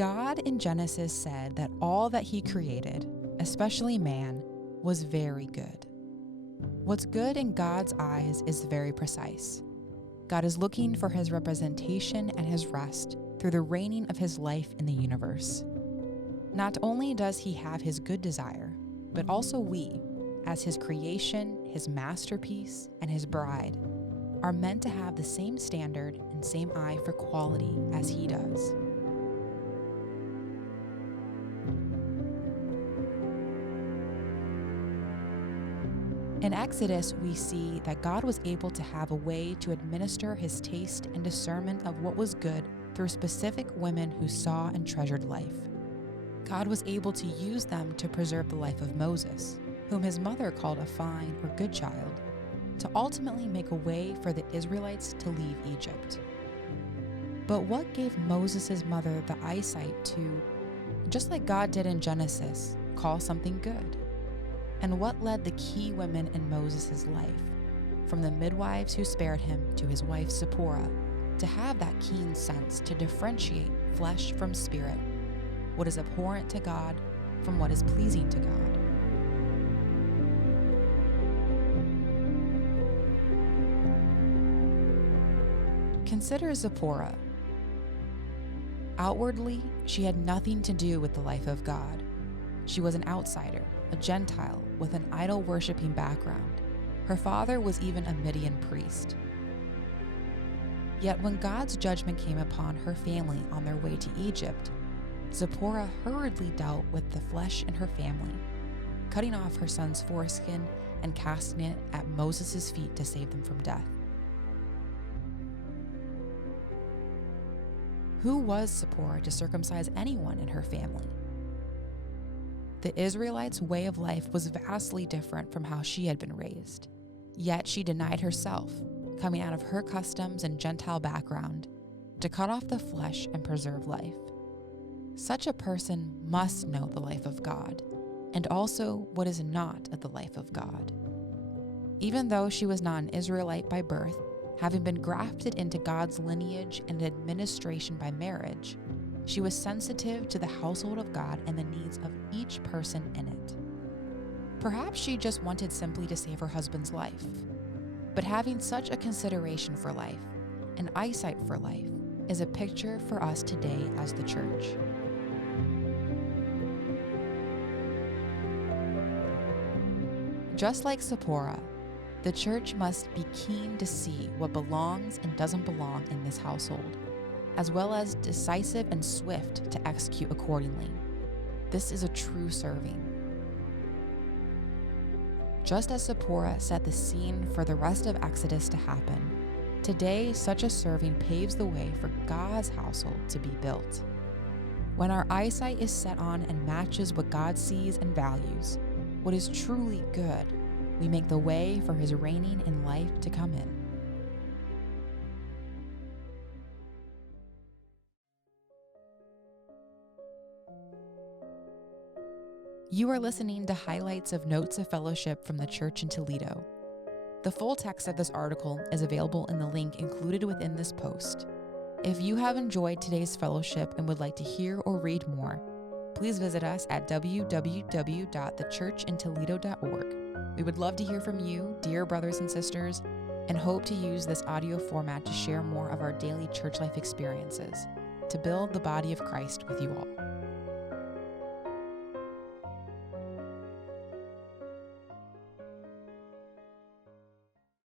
God in Genesis said that all that he created, especially man, was very good. What's good in God's eyes is very precise. God is looking for his representation and his rest through the reigning of his life in the universe. Not only does he have his good desire, but also we, as his creation, his masterpiece, and his bride, are meant to have the same standard and same eye for quality as he does. In Exodus, we see that God was able to have a way to administer his taste and discernment of what was good through specific women who saw and treasured life. God was able to use them to preserve the life of Moses, whom his mother called a fine or good child, to ultimately make a way for the Israelites to leave Egypt. But what gave Moses' mother the eyesight to, just like God did in Genesis, call something good? And what led the key women in Moses' life, from the midwives who spared him to his wife Zipporah, to have that keen sense to differentiate flesh from spirit, what is abhorrent to God from what is pleasing to God? Consider Zipporah. Outwardly, she had nothing to do with the life of God. She was an outsider, a Gentile with an idol-worshiping background. Her father was even a Midian priest. Yet when God's judgment came upon her family on their way to Egypt, Zipporah hurriedly dealt with the flesh in her family, cutting off her son's foreskin and casting it at Moses' feet to save them from death. Who was Zipporah to circumcise anyone in her family? The Israelites' way of life was vastly different from how she had been raised. Yet she denied herself, coming out of her customs and Gentile background, to cut off the flesh and preserve life. Such a person must know the life of God, and also what is not of the life of God. Even though she was not an Israelite by birth, having been grafted into God's lineage and administration by marriage, she was sensitive to the household of God and the needs of each person in it. Perhaps she just wanted simply to save her husband's life. But having such a consideration for life, and eyesight for life, is a picture for us today as the church. Just like Zipporah, the church must be keen to see what belongs and doesn't belong in this household, as well as decisive and swift to execute accordingly. This is a true serving. Just as Zipporah set the scene for the rest of Exodus to happen, today such a serving paves the way for God's household to be built. When our eyesight is set on and matches what God sees and values, what is truly good, we make the way for his reigning in life to come in. You are listening to highlights of Notes of Fellowship from the Church in Toledo. The full text of this article is available in the link included within this post. If you have enjoyed today's fellowship and would like to hear or read more, please visit us at www.thechurchintoledo.org. We would love to hear from you, dear brothers and sisters, and hope to use this audio format to share more of our daily church life experiences, to build the body of Christ with you all.